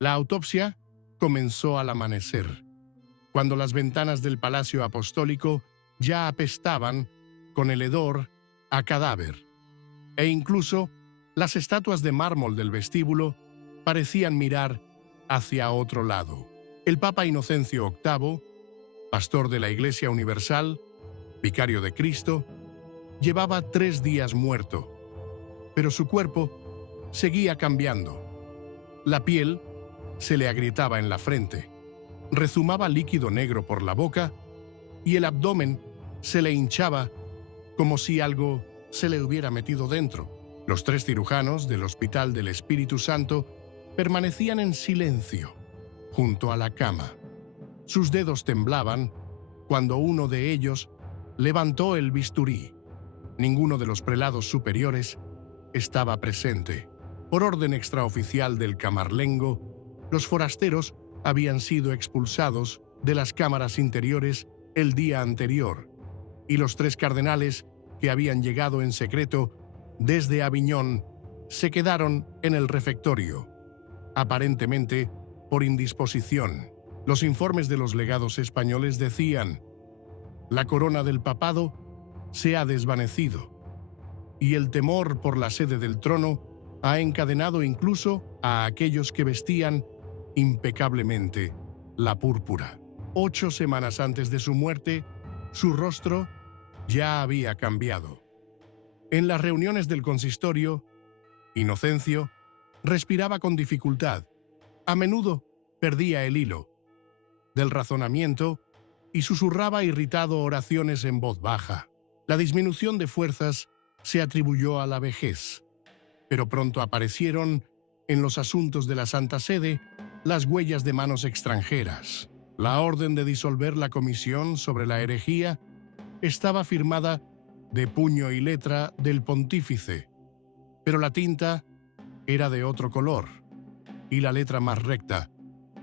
La autopsia comenzó al amanecer, cuando las ventanas del Palacio Apostólico ya apestaban con el hedor a cadáver, e incluso las estatuas de mármol del vestíbulo parecían mirar hacia otro lado. El Papa Inocencio VIII, pastor de la Iglesia Universal, vicario de Cristo, llevaba 3 días muerto, pero su cuerpo seguía cambiando. La piel se le agrietaba en la frente, rezumaba líquido negro por la boca y el abdomen se le hinchaba como si algo se le hubiera metido dentro. Los 3 cirujanos del Hospital del Espíritu Santo permanecían en silencio junto a la cama. Sus dedos temblaban cuando uno de ellos levantó el bisturí. Ninguno de los prelados superiores estaba presente. Por orden extraoficial del camarlengo, los forasteros habían sido expulsados de las cámaras interiores el día anterior, y los 3 cardenales que habían llegado en secreto desde Aviñón se quedaron en el refectorio, aparentemente por indisposición. Los informes de los legados españoles decían: la corona del papado se ha desvanecido, y el temor por la sede del trono ha encadenado incluso a aquellos que vestían impecablemente la púrpura. 8 semanas antes de su muerte, su rostro ya había cambiado. En las reuniones del consistorio, Inocencio respiraba con dificultad. A menudo perdía el hilo del razonamiento y susurraba irritado oraciones en voz baja. La disminución de fuerzas se atribuyó a la vejez, pero pronto aparecieron en los asuntos de la Santa Sede las huellas de manos extranjeras. La orden de disolver la comisión sobre la herejía estaba firmada de puño y letra del pontífice, pero la tinta era de otro color y la letra más recta,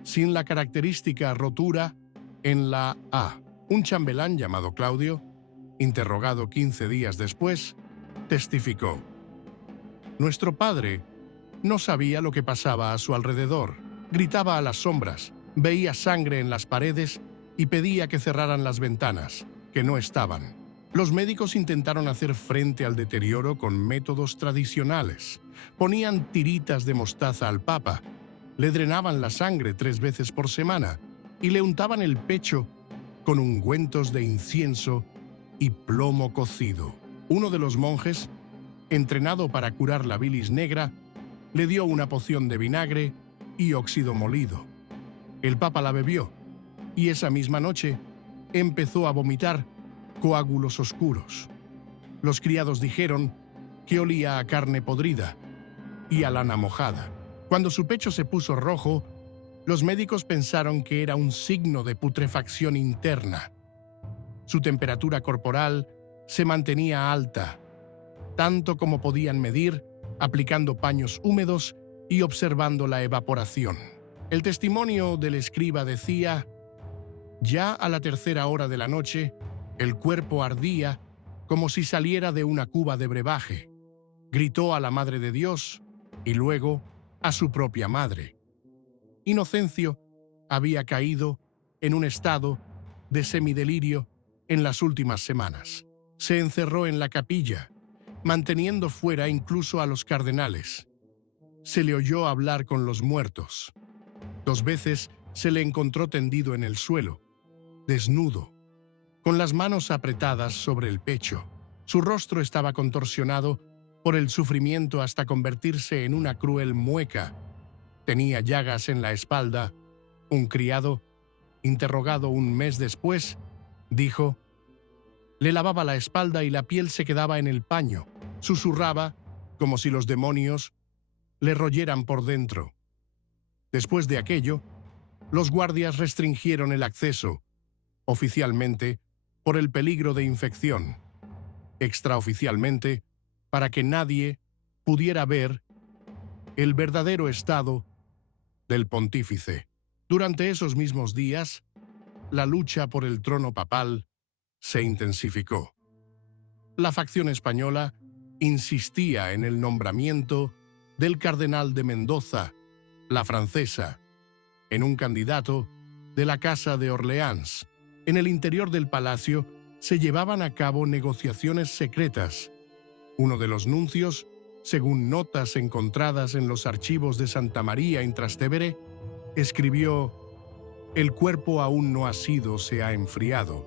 sin la característica rotura en la A. Un chambelán llamado Claudio, interrogado 15 días después, testificó: nuestro padre no sabía lo que pasaba a su alrededor. Gritaba a las sombras, veía sangre en las paredes y pedía que cerraran las ventanas, que no estaban. Los médicos intentaron hacer frente al deterioro con métodos tradicionales. Ponían tiritas de mostaza al Papa, le drenaban la sangre 3 veces por semana y le untaban el pecho con ungüentos de incienso y plomo cocido. Uno de los monjes, entrenado para curar la bilis negra, le dio una poción de vinagre y óxido molido. El Papa la bebió y esa misma noche empezó a vomitar coágulos oscuros. Los criados dijeron que olía a carne podrida y a lana mojada. Cuando su pecho se puso rojo, los médicos pensaron que era un signo de putrefacción interna. Su temperatura corporal se mantenía alta, tanto como podían medir, aplicando paños húmedos y observando la evaporación. El testimonio del escriba decía: ya a la 3ª hora de la noche, el cuerpo ardía como si saliera de una cuba de brebaje. Gritó a la Madre de Dios y luego a su propia madre. Inocencio había caído en un estado de semidelirio en las últimas semanas. Se encerró en la capilla, manteniendo fuera incluso a los cardenales. Se le oyó hablar con los muertos. 2 veces se le encontró tendido en el suelo, desnudo, con las manos apretadas sobre el pecho. Su rostro estaba contorsionado por el sufrimiento hasta convertirse en una cruel mueca. Tenía llagas en la espalda. Un criado, interrogado 1 mes después, dijo: le lavaba la espalda y la piel se quedaba en el paño. Susurraba como si los demonios le royeran por dentro. Después de aquello, los guardias restringieron el acceso, oficialmente por el peligro de infección, extraoficialmente para que nadie pudiera ver el verdadero estado del pontífice. Durante esos mismos días, la lucha por el trono papal se intensificó. La facción española insistía en el nombramiento del cardenal de Mendoza, la francesa en un candidato de la Casa de Orleans. En el interior del palacio se llevaban a cabo negociaciones secretas. Uno de los nuncios, según notas encontradas en los archivos de Santa María in Trastevere, escribió: «El cuerpo aún no se ha enfriado,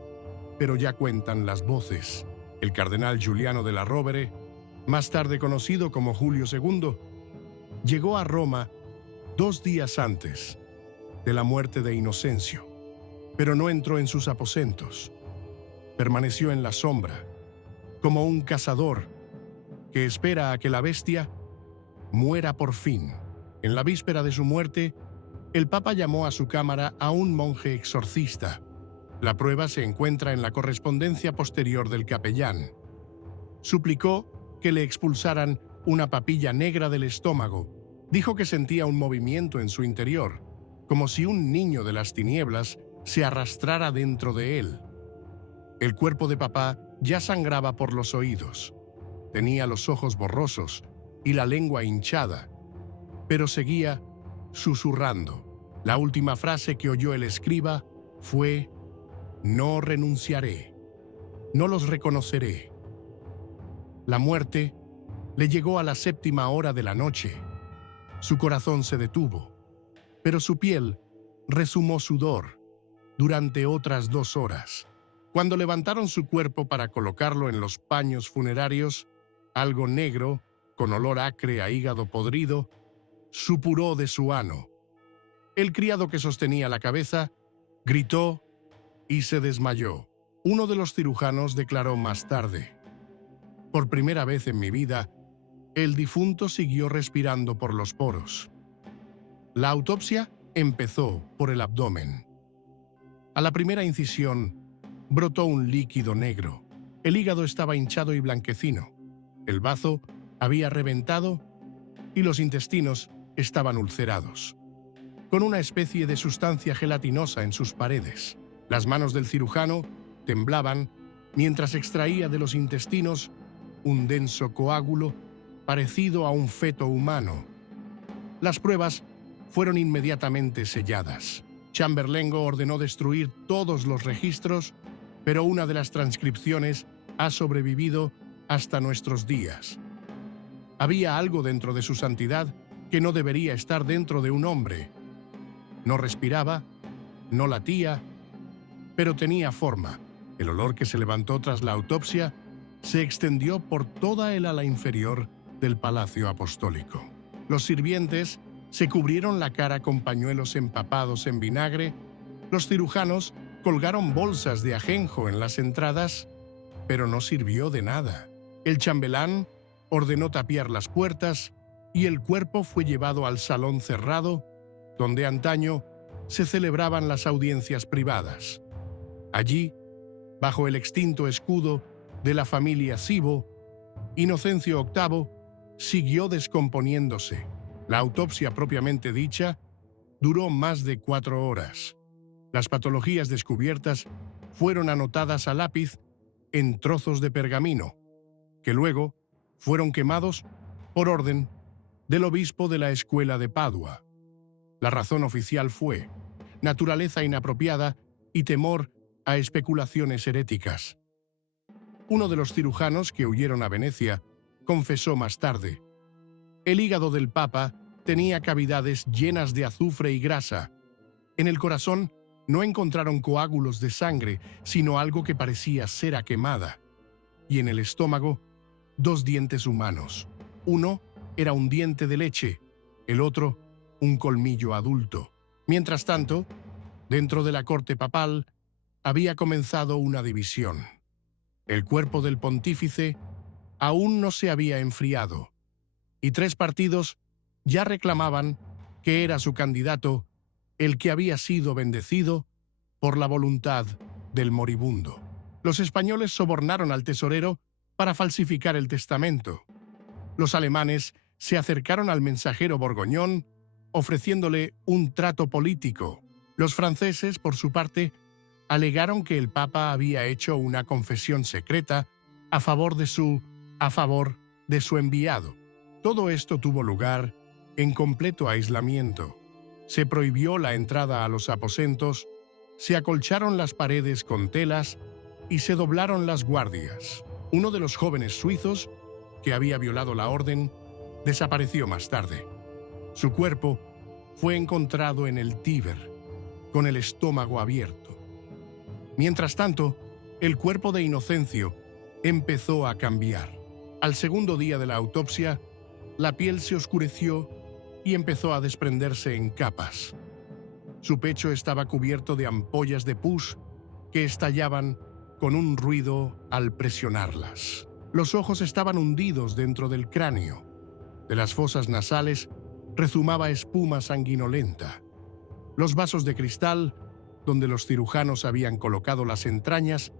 pero ya cuentan las voces». El cardenal Giuliano della Rovere, más tarde conocido como Julio II, llegó a Roma 2 días antes de la muerte de Inocencio, pero no entró en sus aposentos. Permaneció en la sombra, como un cazador que espera a que la bestia muera por fin. En la víspera de su muerte, el Papa llamó a su cámara a un monje exorcista. La prueba se encuentra en la correspondencia posterior del capellán. Suplicó que le expulsaran una papilla negra del estómago. Dijo que sentía un movimiento en su interior, como si un niño de las tinieblas se arrastrara dentro de él. El cuerpo de papá ya sangraba por los oídos. Tenía los ojos borrosos y la lengua hinchada, pero seguía susurrando. La última frase que oyó el escriba fue: «No renunciaré, no los reconoceré». La muerte le llegó a la 7ª hora de la noche. Su corazón se detuvo, pero su piel rezumó sudor durante otras 2 horas. Cuando levantaron su cuerpo para colocarlo en los paños funerarios, algo negro, con olor acre a hígado podrido, supuró de su ano. El criado que sostenía la cabeza gritó y se desmayó. Uno de los cirujanos declaró más tarde: «Por primera vez en mi vida, el difunto siguió respirando por los poros». La autopsia empezó por el abdomen. A la primera incisión brotó un líquido negro. El hígado estaba hinchado y blanquecino. El bazo había reventado y los intestinos estaban ulcerados, con una especie de sustancia gelatinosa en sus paredes. Las manos del cirujano temblaban mientras extraía de los intestinos un denso coágulo parecido a un feto humano. Las pruebas fueron inmediatamente selladas. Chamberlengo ordenó destruir todos los registros, pero una de las transcripciones ha sobrevivido hasta nuestros días. Había algo dentro de su santidad que no debería estar dentro de un hombre. No respiraba, no latía, pero tenía forma. El olor que se levantó tras la autopsia se extendió por toda el ala inferior del Palacio Apostólico. Los sirvientes se cubrieron la cara con pañuelos empapados en vinagre, los cirujanos colgaron bolsas de ajenjo en las entradas, pero no sirvió de nada. El chambelán ordenó tapiar las puertas y el cuerpo fue llevado al salón cerrado, donde antaño se celebraban las audiencias privadas. Allí, bajo el extinto escudo de la familia Cybo, Inocencio VIII siguió descomponiéndose. La autopsia propiamente dicha duró más de 4 horas. Las patologías descubiertas fueron anotadas a lápiz en trozos de pergamino, que luego fueron quemados por orden del obispo de la escuela de Padua. La razón oficial fue naturaleza inapropiada y temor a especulaciones heréticas. Uno de los cirujanos que huyeron a Venecia confesó más tarde: «El hígado del Papa tenía cavidades llenas de azufre y grasa. En el corazón no encontraron coágulos de sangre, sino algo que parecía cera quemada. Y en el estómago, 2 dientes humanos. Uno era un diente de leche, el otro un colmillo adulto». Mientras tanto, dentro de la corte papal había comenzado una división. El cuerpo del pontífice aún no se había enfriado, y 3 partidos ya reclamaban que era su candidato el que había sido bendecido por la voluntad del moribundo. Los españoles sobornaron al tesorero para falsificar el testamento. Los alemanes se acercaron al mensajero Borgoñón ofreciéndole un trato político. Los franceses, por su parte, alegaron que el Papa había hecho una confesión secreta a favor de su enviado. Todo esto tuvo lugar en completo aislamiento. Se prohibió la entrada a los aposentos, se acolcharon las paredes con telas y se doblaron las guardias. Uno de los jóvenes suizos, que había violado la orden, desapareció más tarde. Su cuerpo fue encontrado en el Tíber, con el estómago abierto. Mientras tanto, el cuerpo de Inocencio empezó a cambiar. Al segundo día de la autopsia, la piel se oscureció y empezó a desprenderse en capas. Su pecho estaba cubierto de ampollas de pus que estallaban con un ruido al presionarlas. Los ojos estaban hundidos dentro del cráneo. De las fosas nasales rezumaba espuma sanguinolenta. Los vasos de cristal, donde los cirujanos habían colocado las entrañas,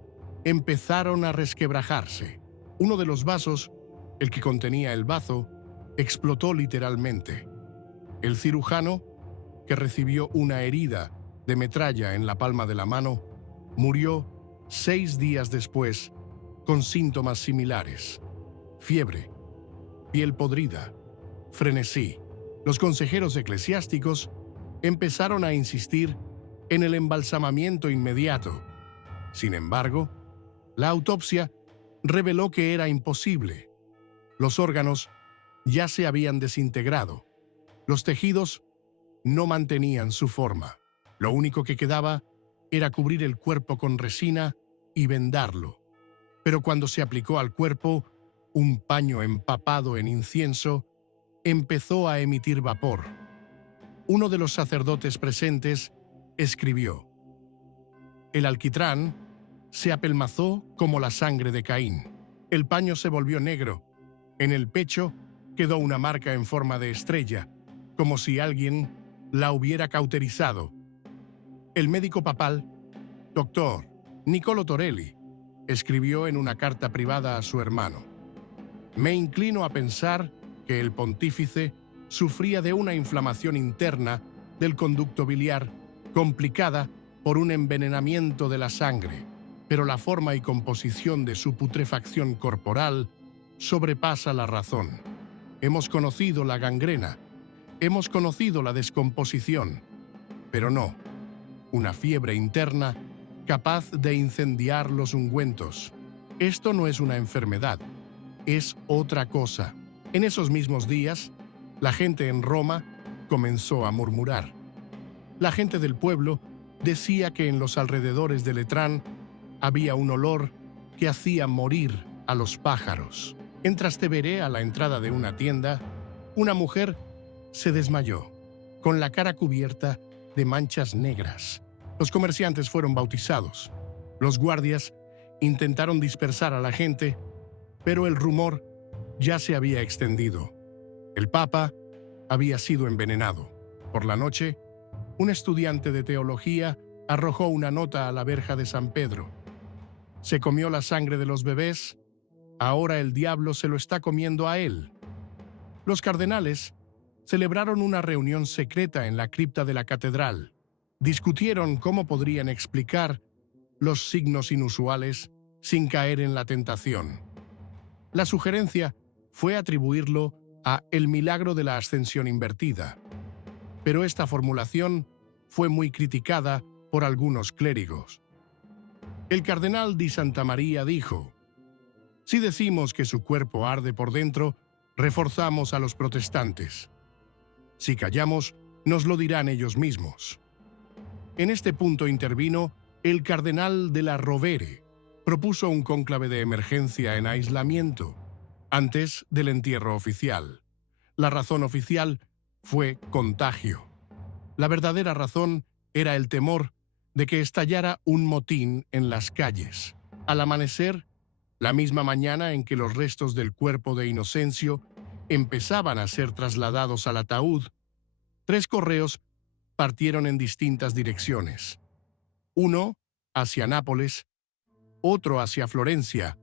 empezaron a resquebrajarse. Uno de los vasos, el que contenía el bazo, explotó literalmente. El cirujano, que recibió una herida de metralla en la palma de la mano, murió 6 días después con síntomas similares: fiebre, piel podrida, frenesí. Los consejeros eclesiásticos empezaron a insistir en el embalsamamiento inmediato. Sin embargo, la autopsia reveló que era imposible. Los órganos ya se habían desintegrado. Los tejidos no mantenían su forma. Lo único que quedaba era cubrir el cuerpo con resina y vendarlo. Pero cuando se aplicó al cuerpo un paño empapado en incienso, empezó a emitir vapor. Uno de los sacerdotes presentes escribió: «El alquitrán se apelmazó como la sangre de Caín. El paño se volvió negro. En el pecho quedó una marca en forma de estrella, como si alguien la hubiera cauterizado». El médico papal, Dr. Niccolo Torelli, escribió en una carta privada a su hermano: «Me inclino a pensar que el pontífice sufría de una inflamación interna del conducto biliar complicada por un envenenamiento de la sangre, pero la forma y composición de su putrefacción corporal sobrepasa la razón. Hemos conocido la gangrena, hemos conocido la descomposición, pero no una fiebre interna capaz de incendiar los ungüentos. Esto no es una enfermedad, es otra cosa». En esos mismos días, la gente en Roma comenzó a murmurar. La gente del pueblo decía que en los alrededores de Letrán había un olor que hacía morir a los pájaros. En Trastevere, a la entrada de una tienda, una mujer se desmayó, con la cara cubierta de manchas negras. Los comerciantes fueron bautizados. Los guardias intentaron dispersar a la gente, pero el rumor ya se había extendido. El Papa había sido envenenado. Por la noche, un estudiante de teología arrojó una nota a la verja de San Pedro: «Se comió la sangre de los bebés, ahora el diablo se lo está comiendo a él». Los cardenales celebraron una reunión secreta en la cripta de la catedral. Discutieron cómo podrían explicar los signos inusuales sin caer en la tentación. La sugerencia fue atribuirlo a el milagro de la ascensión invertida, pero esta formulación fue muy criticada por algunos clérigos. El cardenal Di Santa María dijo: «Si decimos que su cuerpo arde por dentro, reforzamos a los protestantes. Si callamos, nos lo dirán ellos mismos». En este punto intervino el cardenal de la Rovere. Propuso un cónclave de emergencia en aislamiento antes del entierro oficial. La razón oficial fue contagio. La verdadera razón era el temor de que estallara un motín en las calles. Al amanecer, la misma mañana en que los restos del cuerpo de Inocencio empezaban a ser trasladados al ataúd, 3 correos partieron en distintas direcciones. Uno hacia Nápoles, otro hacia Florencia,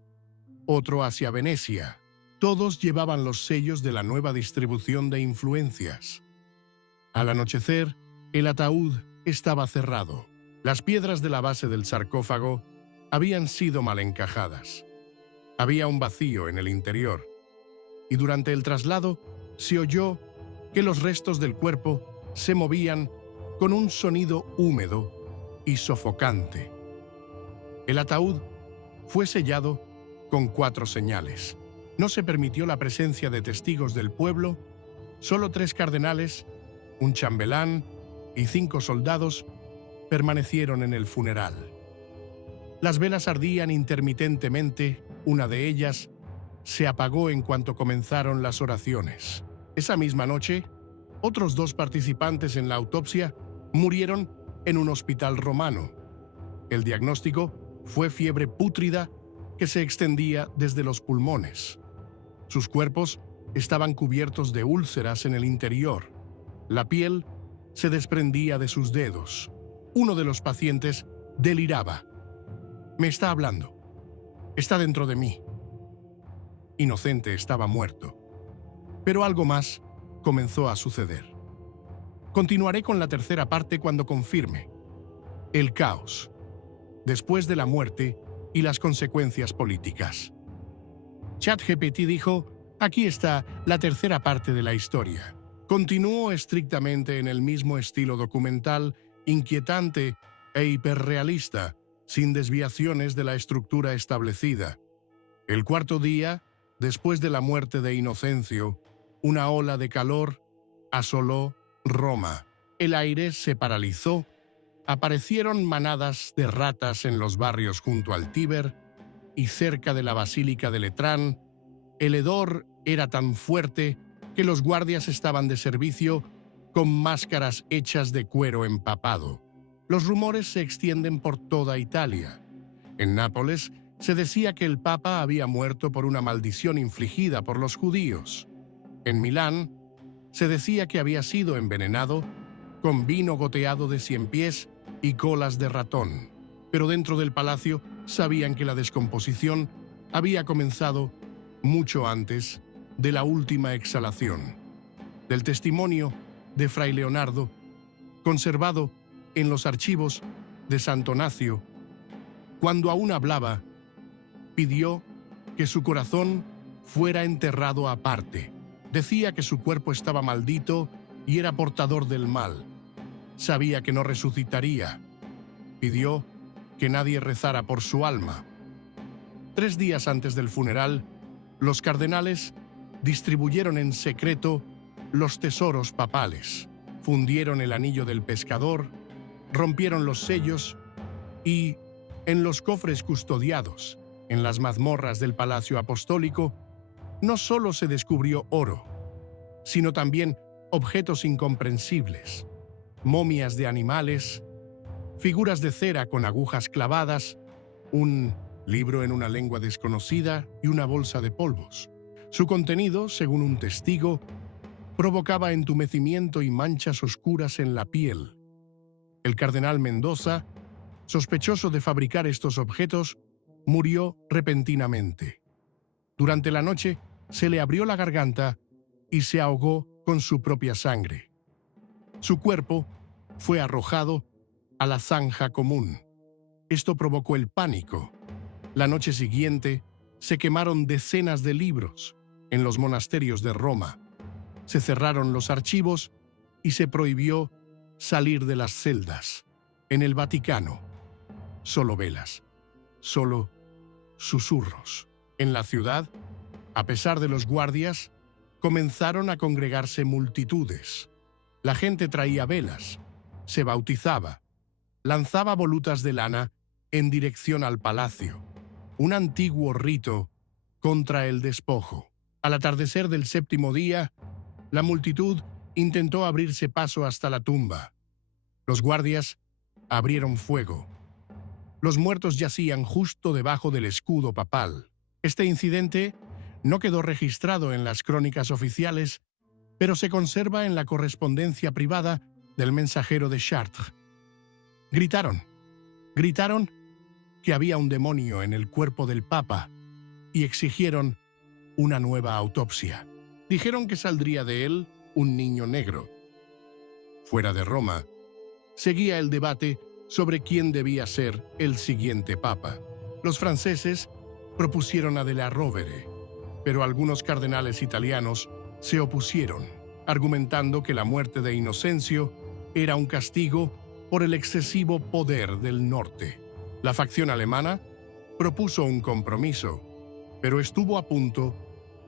otro hacia Venecia. Todos llevaban los sellos de la nueva distribución de influencias. Al anochecer, el ataúd estaba cerrado. Las piedras de la base del sarcófago habían sido mal encajadas. Había un vacío en el interior, y durante el traslado se oyó que los restos del cuerpo se movían con un sonido húmedo y sofocante. El ataúd fue sellado con 4 señales. No se permitió la presencia de testigos del pueblo, solo 3 cardenales, un chambelán y 5 soldados permanecieron en el funeral. Las velas ardían intermitentemente, una de ellas se apagó en cuanto comenzaron las oraciones. Esa misma noche, otros 2 participantes en la autopsia murieron en un hospital romano. El diagnóstico fue fiebre pútrida que se extendía desde los pulmones. Sus cuerpos estaban cubiertos de úlceras en el interior. La piel se desprendía de sus dedos. Uno de los pacientes deliraba. Me está hablando. Está dentro de mí. Inocente estaba muerto. Pero algo más comenzó a suceder. Continuaré con la tercera parte cuando confirme. El caos, después de la muerte y las consecuencias políticas. ChatGPT dijo, aquí está la tercera parte de la historia. Continuó estrictamente en el mismo estilo documental, inquietante e hiperrealista, sin desviaciones de la estructura establecida. El cuarto día, después de la muerte de Inocencio, una ola de calor asoló Roma. El aire se paralizó, aparecieron manadas de ratas en los barrios junto al Tíber y cerca de la Basílica de Letrán. El hedor era tan fuerte que los guardias estaban de servicio con máscaras hechas de cuero empapado. Los rumores se extienden por toda Italia. En Nápoles se decía que el Papa había muerto por una maldición infligida por los judíos. En Milán se decía que había sido envenenado con vino goteado de ciempiés y colas de ratón. Pero dentro del palacio sabían que la descomposición había comenzado mucho antes de la última exhalación. Del testimonio de Fray Leonardo, conservado en los archivos de Santo Nacio, cuando aún hablaba, pidió que su corazón fuera enterrado aparte. Decía que su cuerpo estaba maldito y era portador del mal. Sabía que no resucitaría. Pidió que nadie rezara por su alma. 3 días antes del funeral, los cardenales distribuyeron en secreto los tesoros papales, fundieron el anillo del pescador, rompieron los sellos y, en los cofres custodiados en las mazmorras del Palacio Apostólico, no solo se descubrió oro, sino también objetos incomprensibles, momias de animales, figuras de cera con agujas clavadas, un libro en una lengua desconocida y una bolsa de polvos. Su contenido, según un testigo, provocaba entumecimiento y manchas oscuras en la piel. El cardenal Mendoza, sospechoso de fabricar estos objetos, murió repentinamente. Durante la noche se le abrió la garganta y se ahogó con su propia sangre. Su cuerpo fue arrojado a la zanja común. Esto provocó el pánico. La noche siguiente se quemaron decenas de libros en los monasterios de Roma. Se cerraron los archivos y se prohibió salir de las celdas. En el Vaticano, solo velas, solo susurros. En la ciudad, a pesar de los guardias, comenzaron a congregarse multitudes. La gente traía velas, se bautizaba, lanzaba volutas de lana en dirección al palacio, un antiguo rito contra el despojo. Al atardecer del 7º día, la multitud intentó abrirse paso hasta la tumba. Los guardias abrieron fuego. Los muertos yacían justo debajo del escudo papal. Este incidente no quedó registrado en las crónicas oficiales, pero se conserva en la correspondencia privada del mensajero de Chartres. Gritaron que había un demonio en el cuerpo del Papa y exigieron una nueva autopsia. Dijeron que saldría de él un niño negro. Fuera de Roma, seguía el debate sobre quién debía ser el siguiente papa. Los franceses propusieron a De la Rovere, pero algunos cardenales italianos se opusieron. argumentando que la muerte de Inocencio era un castigo por el excesivo poder del norte. La facción alemana propuso un compromiso, pero estuvo a punto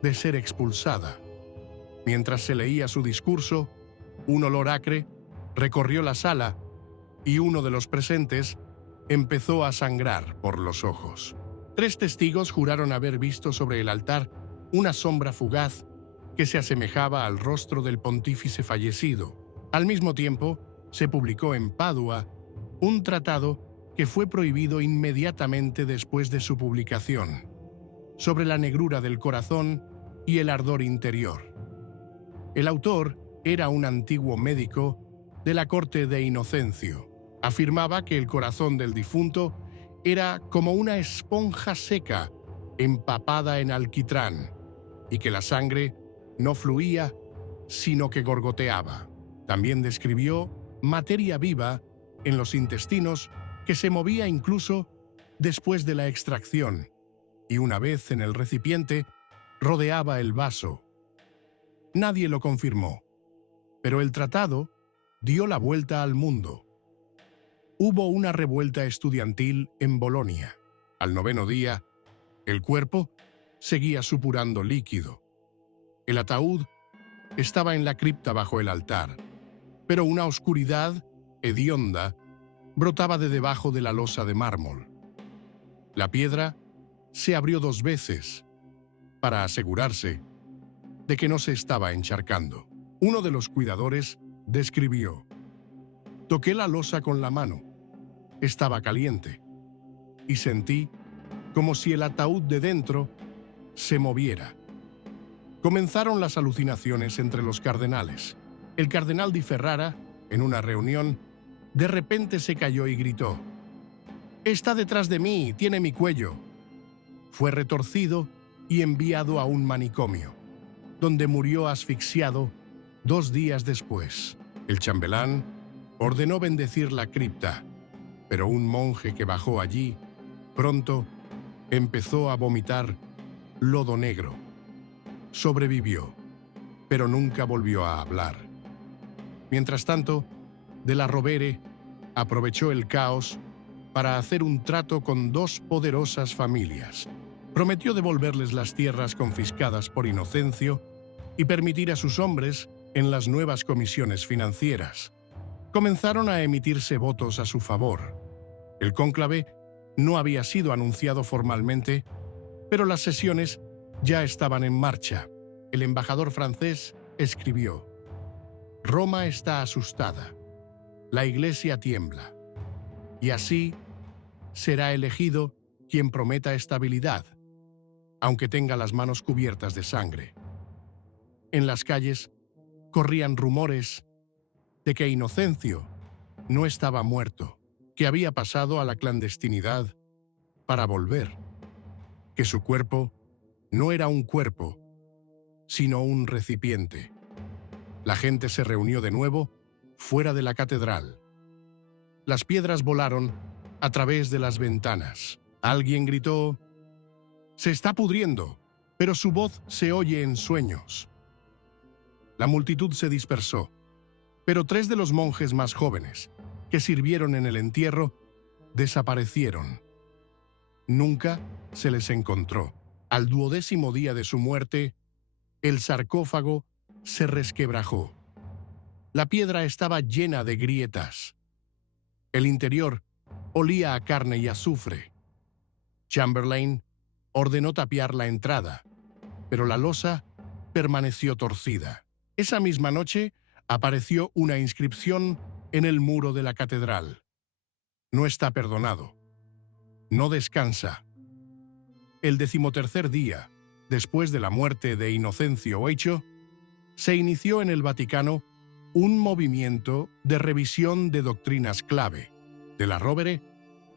de ser expulsada. Mientras se leía su discurso, un olor acre recorrió la sala y uno de los presentes empezó a sangrar por los ojos. 3 testigos juraron haber visto sobre el altar una sombra fugaz que se asemejaba al rostro del pontífice fallecido. Al mismo tiempo, se publicó en Padua un tratado que fue prohibido inmediatamente después de su publicación, sobre la negrura del corazón y el ardor interior. El autor era un antiguo médico de la corte de Inocencio. Afirmaba que el corazón del difunto era como una esponja seca empapada en alquitrán y que la sangre no fluía, sino que gorgoteaba. También describió materia viva en los intestinos que se movía incluso después de la extracción y una vez en el recipiente rodeaba el vaso. Nadie lo confirmó, pero el tratado dio la vuelta al mundo. Hubo una revuelta estudiantil en Bolonia. Al 9º día, el cuerpo seguía supurando líquido. El ataúd estaba en la cripta bajo el altar, pero una oscuridad hedionda brotaba de debajo de la losa de mármol. La piedra se abrió 2 veces para asegurarse de que no se estaba encharcando. Uno de los cuidadores describió: «Toqué la losa con la mano. Estaba caliente y sentí como si el ataúd de dentro se moviera». Comenzaron las alucinaciones entre los cardenales. El cardenal Di Ferrara, en una reunión, de repente se cayó y gritó: «Está detrás de mí, tiene mi cuello». Fue retorcido y enviado a un manicomio, donde murió asfixiado 2 días después. El chambelán ordenó bendecir la cripta, pero un monje que bajó allí pronto empezó a vomitar lodo negro. Sobrevivió, pero nunca volvió a hablar. Mientras tanto, de la Rovere aprovechó el caos para hacer un trato con 2 poderosas familias. Prometió devolverles las tierras confiscadas por Inocencio y permitir a sus hombres en las nuevas comisiones financieras. Comenzaron a emitirse votos a su favor. El cónclave no había sido anunciado formalmente, pero las sesiones ya estaban en marcha. El embajador francés escribió: «Roma está asustada. La Iglesia tiembla. Y así será elegido quien prometa estabilidad, aunque tenga las manos cubiertas de sangre». En las calles corrían rumores de que Inocencio no estaba muerto, que había pasado a la clandestinidad para volver, que su cuerpo no era un cuerpo, sino un recipiente. La gente se reunió de nuevo fuera de la catedral. Las piedras volaron a través de las ventanas. Alguien gritó: «Se está pudriendo», pero su voz se oye en sueños. La multitud se dispersó, pero 3 de los monjes más jóvenes, que sirvieron en el entierro, desaparecieron. Nunca se les encontró. Al 12º día de su muerte, el sarcófago se resquebrajó. La piedra estaba llena de grietas. El interior olía a carne y azufre. Chamberlain ordenó tapiar la entrada, pero la losa permaneció torcida. Esa misma noche apareció una inscripción en el muro de la catedral: «No está perdonado. No descansa». El 13º día, después de la muerte de Inocencio VIII, se inició en el Vaticano un movimiento de revisión de doctrinas clave. De la Rovere,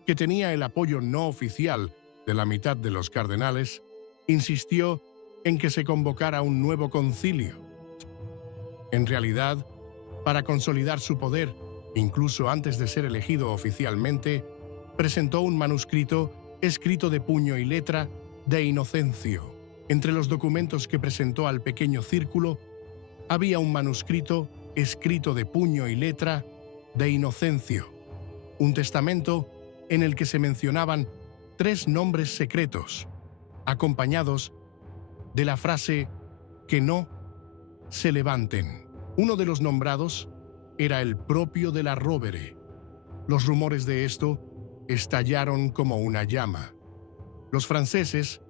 que tenía el apoyo no oficial de la mitad de los cardenales, insistió en que se convocara un nuevo concilio. En realidad, para consolidar su poder, incluso antes de ser elegido oficialmente, presentó un manuscrito escrito de puño y letra de Inocencio. Entre los documentos que presentó al pequeño círculo había un manuscrito escrito de puño y letra de Inocencio, un testamento en el que se mencionaban 3 nombres secretos, acompañados de la frase «que no se levanten». Uno de los nombrados era el propio de la Rovere. Los rumores de esto estallaron como una llama. Los franceses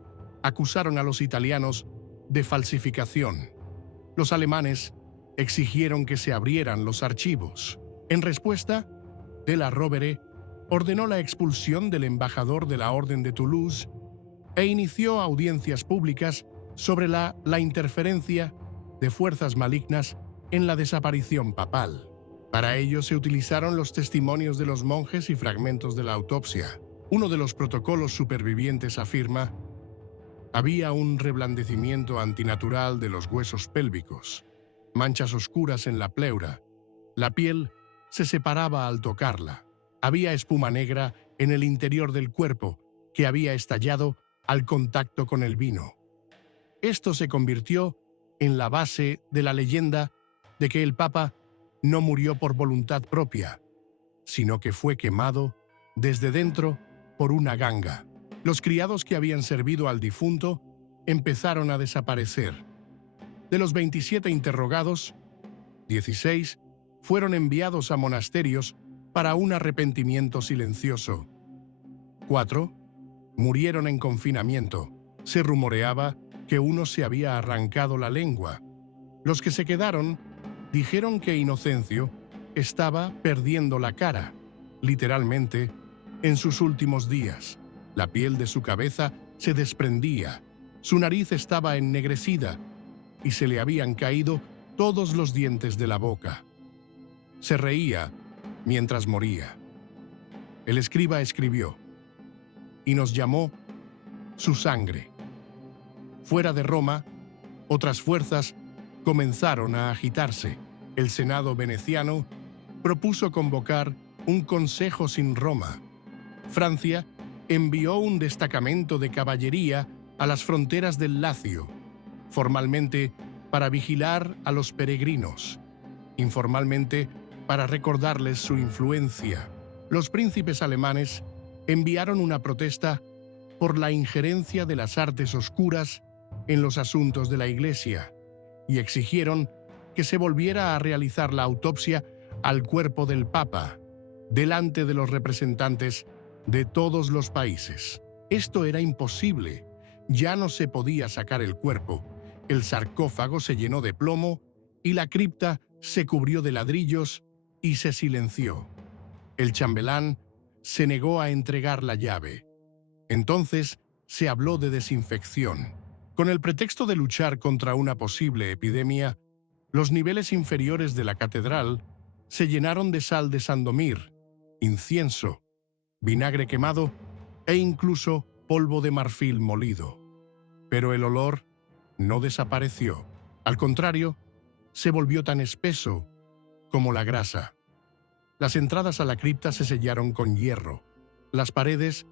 acusaron a los italianos de falsificación. Los alemanes exigieron que se abrieran los archivos. En respuesta, de la Rovere ordenó la expulsión del embajador de la Orden de Toulouse e inició audiencias públicas sobre la interferencia de fuerzas malignas en la desaparición papal. Para ello se utilizaron los testimonios de los monjes y fragmentos de la autopsia. Uno de los protocolos supervivientes afirma: había un reblandecimiento antinatural de los huesos pélvicos, manchas oscuras en la pleura, la piel se separaba al tocarla, había espuma negra en el interior del cuerpo que había estallado al contacto con el vino. Esto se convirtió en la base de la leyenda de que el Papa no murió por voluntad propia, sino que fue quemado desde dentro por una ganga. Los criados que habían servido al difunto empezaron a desaparecer. De los 27 interrogados, 16 fueron enviados a monasterios para un arrepentimiento silencioso. 4 murieron en confinamiento. Se rumoreaba que uno se había arrancado la lengua. Los que se quedaron dijeron que Inocencio estaba perdiendo la cara, literalmente, en sus últimos días. La piel de su cabeza se desprendía, su nariz estaba ennegrecida y se le habían caído todos los dientes de la boca. Se reía mientras moría. El escriba escribió y nos llamó su sangre. Fuera de Roma, otras fuerzas comenzaron a agitarse. El Senado veneciano propuso convocar un consejo sin Roma. Francia envió un destacamento de caballería a las fronteras del Lacio, formalmente para vigilar a los peregrinos, informalmente para recordarles su influencia. Los príncipes alemanes enviaron una protesta por la injerencia de las artes oscuras en los asuntos de la Iglesia y exigieron que se volviera a realizar la autopsia al cuerpo del Papa, delante de los representantes de todos los países. Esto era imposible. Ya no se podía sacar el cuerpo. El sarcófago se llenó de plomo y la cripta se cubrió de ladrillos y se silenció. El chambelán se negó a entregar la llave. Entonces se habló de desinfección. Con el pretexto de luchar contra una posible epidemia, los niveles inferiores de la catedral se llenaron de sal de Sandomir, incienso, vinagre quemado e incluso polvo de marfil molido. Pero el olor no desapareció. Al contrario, se volvió tan espeso como la grasa. Las entradas a la cripta se sellaron con hierro. Las paredes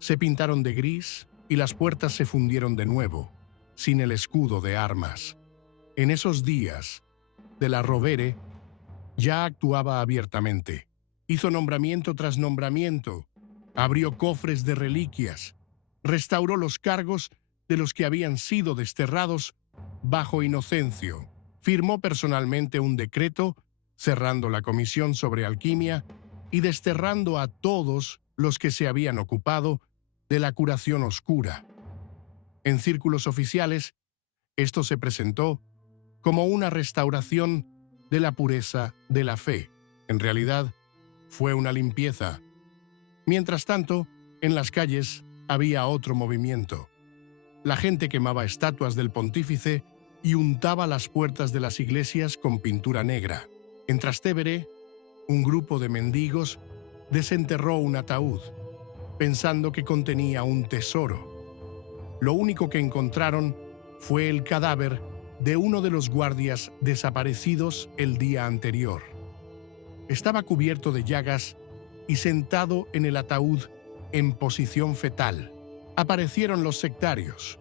se pintaron de gris y las puertas se fundieron de nuevo, sin el escudo de armas. En esos días, de la Rovere ya actuaba abiertamente. Hizo nombramiento tras nombramiento, abrió cofres de reliquias, restauró los cargos de los que habían sido desterrados bajo Inocencio, firmó personalmente un decreto cerrando la comisión sobre alquimia y desterrando a todos los que se habían ocupado de la curación oscura. En círculos oficiales, esto se presentó como una restauración de la pureza de la fe. En realidad, fue una limpieza. Mientras tanto, en las calles había otro movimiento. La gente quemaba estatuas del pontífice y untaba las puertas de las iglesias con pintura negra. En Trastevere, un grupo de mendigos desenterró un ataúd, pensando que contenía un tesoro. Lo único que encontraron fue el cadáver de uno de los guardias desaparecidos el día anterior. Estaba cubierto de llagas y sentado en el ataúd en posición fetal. Aparecieron los sectarios.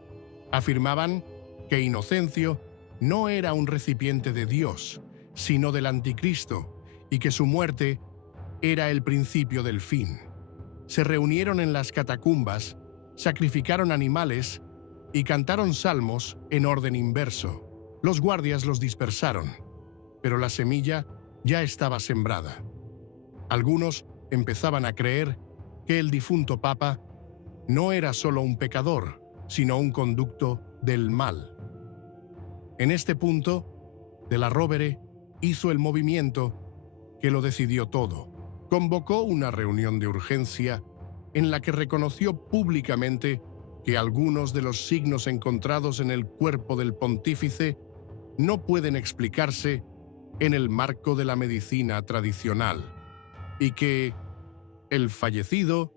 Afirmaban que Inocencio no era un recipiente de Dios, sino del anticristo, y que su muerte era el principio del fin. Se reunieron en las catacumbas, sacrificaron animales y cantaron salmos en orden inverso. Los guardias los dispersaron, pero la semilla ya estaba sembrada. Algunos empezaban a creer que el difunto papa no era solo un pecador, sino un conducto del mal. En este punto, De la Rovere hizo el movimiento que lo decidió todo. Convocó una reunión de urgencia en la que reconoció públicamente que algunos de los signos encontrados en el cuerpo del pontífice no pueden explicarse en el marco de la medicina tradicional y que el fallecido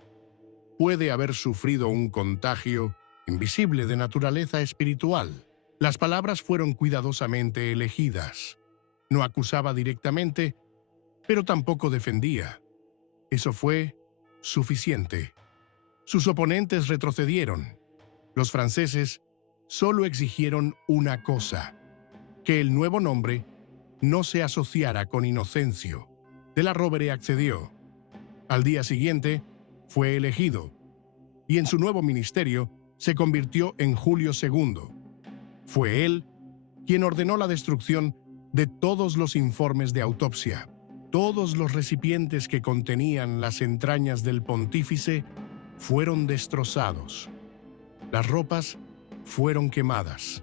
puede haber sufrido un contagio invisible de naturaleza espiritual. Las palabras fueron cuidadosamente elegidas. No acusaba directamente, pero tampoco defendía. Eso fue suficiente. Sus oponentes retrocedieron. Los franceses solo exigieron una cosa: que el nuevo nombre no se asociara con Inocencio. De la Rovere accedió. Al día siguiente, fue elegido, y en su nuevo ministerio se convirtió en Julio II. Fue él quien ordenó la destrucción de todos los informes de autopsia. Todos los recipientes que contenían las entrañas del pontífice fueron destrozados. Las ropas fueron quemadas.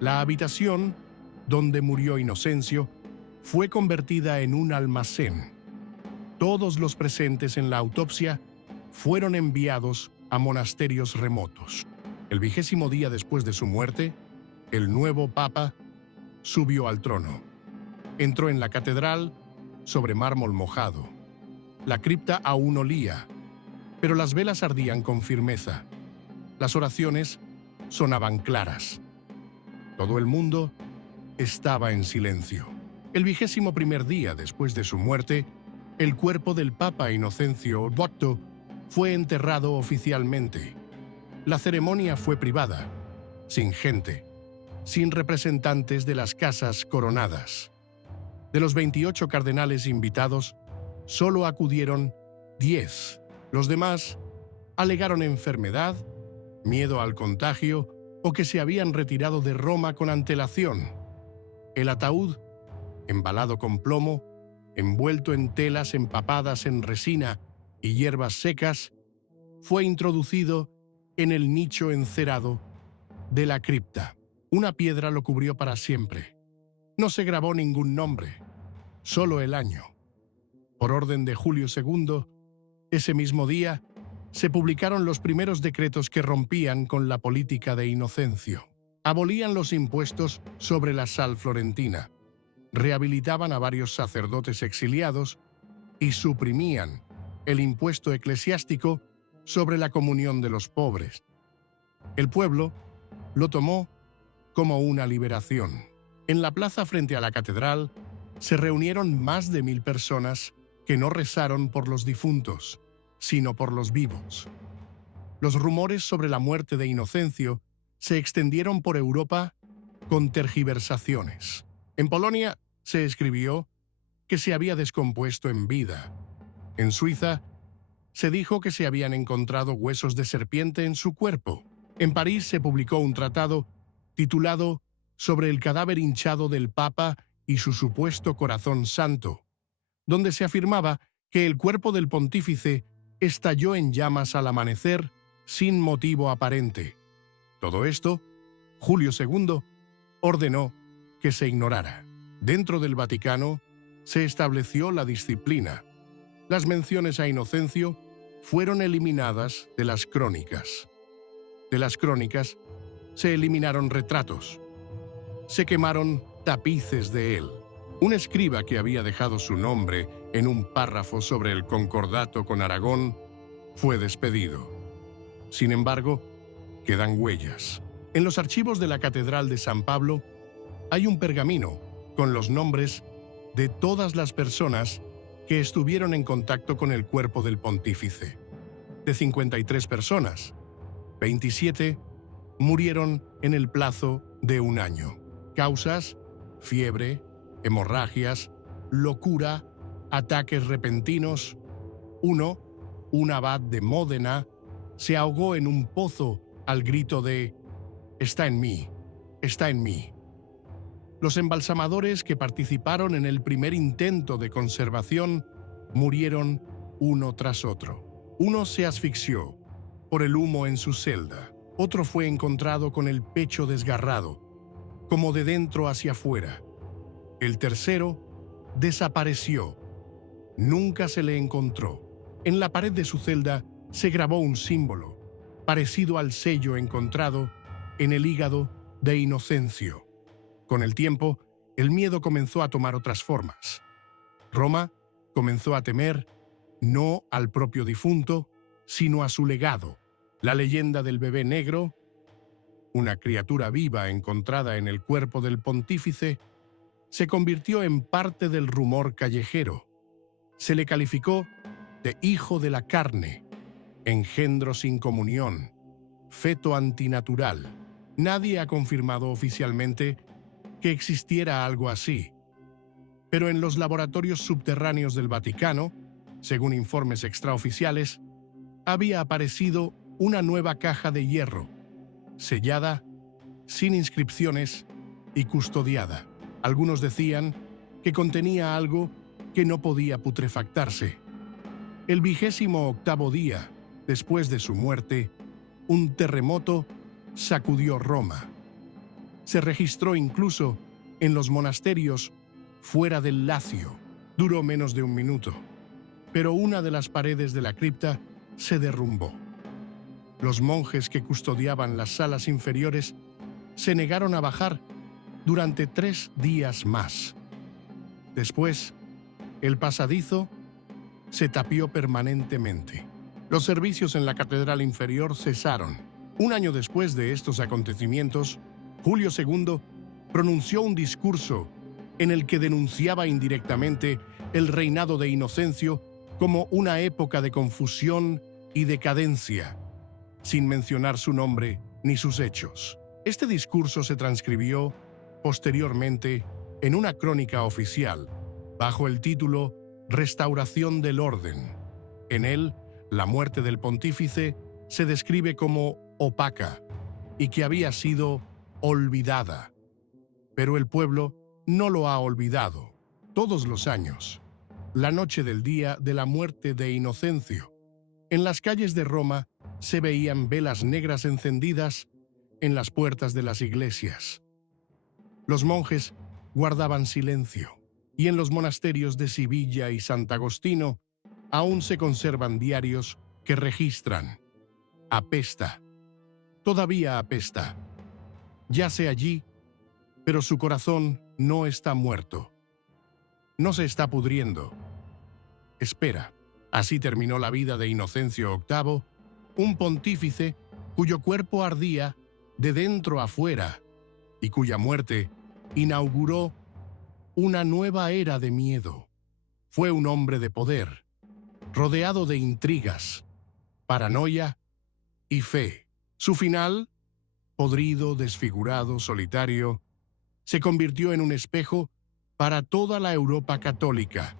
La habitación donde murió Inocencio fue convertida en un almacén. Todos los presentes en la autopsia fueron enviados a monasterios remotos. El 20º día después de su muerte, el nuevo papa subió al trono. Entró en la catedral sobre mármol mojado. La cripta aún olía, pero las velas ardían con firmeza. Las oraciones sonaban claras. Todo el mundo estaba en silencio. El 21º día después de su muerte, el cuerpo del Papa Inocencio VIII fue enterrado oficialmente. La ceremonia fue privada, sin gente, sin representantes de las casas coronadas. De los 28 cardenales invitados, solo acudieron 10. Los demás alegaron enfermedad, miedo al contagio o que se habían retirado de Roma con antelación. El ataúd, embalado con plomo, envuelto en telas empapadas en resina y hierbas secas, fue introducido en el nicho encerado de la cripta. Una piedra lo cubrió para siempre. No se grabó ningún nombre, solo el año. Por orden de Julio II, ese mismo día, se publicaron los primeros decretos que rompían con la política de Inocencio. Abolían los impuestos sobre la sal florentina, rehabilitaban a varios sacerdotes exiliados y suprimían el impuesto eclesiástico sobre la comunión de los pobres. El pueblo lo tomó como una liberación. En la plaza frente a la catedral se reunieron más de 1000 personas que no rezaron por los difuntos, sino por los vivos. Los rumores sobre la muerte de Inocencio se extendieron por Europa con tergiversaciones. En Polonia se escribió que se había descompuesto en vida. En Suiza se dijo que se habían encontrado huesos de serpiente en su cuerpo. En París se publicó un tratado titulado Sobre el cadáver hinchado del Papa y su supuesto corazón santo, donde se afirmaba que el cuerpo del pontífice estalló en llamas al amanecer sin motivo aparente. Todo esto, Julio II ordenó que se ignorara. Dentro del Vaticano se estableció la disciplina. Las menciones a Inocencio fueron eliminadas de las crónicas. De las crónicas se eliminaron retratos. Se quemaron tapices de él. Un escriba que había dejado su nombre en un párrafo sobre el concordato con Aragón fue despedido. Sin embargo, quedan huellas. En los archivos de la Catedral de San Pablo hay un pergamino con los nombres de todas las personas que estuvieron en contacto con el cuerpo del pontífice. De 53 personas, 27 murieron en el plazo de un año. Causas: fiebre, hemorragias, locura, ataques repentinos. Un abad de Módena se ahogó en un pozo al grito de «Está en mí, está en mí». Los embalsamadores que participaron en el primer intento de conservación murieron uno tras otro. Uno se asfixió por el humo en su celda. Otro fue encontrado con el pecho desgarrado, como de dentro hacia afuera. El tercero desapareció. Nunca se le encontró. En la pared de su celda se grabó un símbolo, parecido al sello encontrado en el hígado de Inocencio. Con el tiempo, el miedo comenzó a tomar otras formas. Roma comenzó a temer no al propio difunto, sino a su legado. La leyenda del bebé negro, una criatura viva encontrada en el cuerpo del pontífice, se convirtió en parte del rumor callejero. Se le calificó de hijo de la carne, engendro sin comunión, feto antinatural. Nadie ha confirmado oficialmente que existiera algo así, pero en los laboratorios subterráneos del Vaticano, según informes extraoficiales, había aparecido una nueva caja de hierro, sellada, sin inscripciones y custodiada. Algunos decían que contenía algo que no podía putrefactarse. El 28º día después de su muerte, un terremoto sacudió Roma. Se registró incluso en los monasterios fuera del Lacio. Duró menos de un minuto, pero una de las paredes de la cripta se derrumbó. Los monjes que custodiaban las salas inferiores se negaron a bajar durante 3 días más. Después, el pasadizo se tapió permanentemente. Los servicios en la catedral inferior cesaron. Un año después de estos acontecimientos, Julio II pronunció un discurso en el que denunciaba indirectamente el reinado de Inocencio como una época de confusión y decadencia, sin mencionar su nombre ni sus hechos. Este discurso se transcribió posteriormente en una crónica oficial, bajo el título Restauración del Orden. En él, la muerte del pontífice se describe como opaca y que había sido olvidada. Pero el pueblo no lo ha olvidado. Todos los años, la noche del día de la muerte de Inocencio, en las calles de Roma se veían velas negras encendidas en las puertas de las iglesias. Los monjes guardaban silencio, y en los monasterios de Sivilla y Sant'Agostino aún se conservan diarios que registran: apesta, todavía apesta. Yace allí, pero su corazón no está muerto. No se está pudriendo. Espera. Así terminó la vida de Inocencio VIII, un pontífice cuyo cuerpo ardía de dentro a fuera y cuya muerte inauguró una nueva era de miedo. Fue un hombre de poder, rodeado de intrigas, paranoia y fe. Su final, podrido, desfigurado, solitario, se convirtió en un espejo para toda la Europa católica.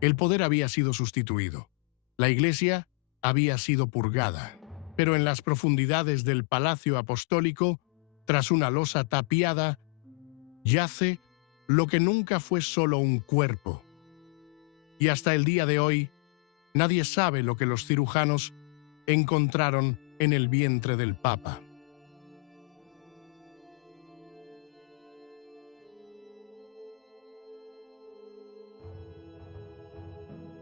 El poder había sido sustituido. La Iglesia había sido purgada. Pero en las profundidades del Palacio Apostólico, tras una losa tapiada, yace lo que nunca fue solo un cuerpo. Y hasta el día de hoy, nadie sabe lo que los cirujanos encontraron en el vientre del Papa.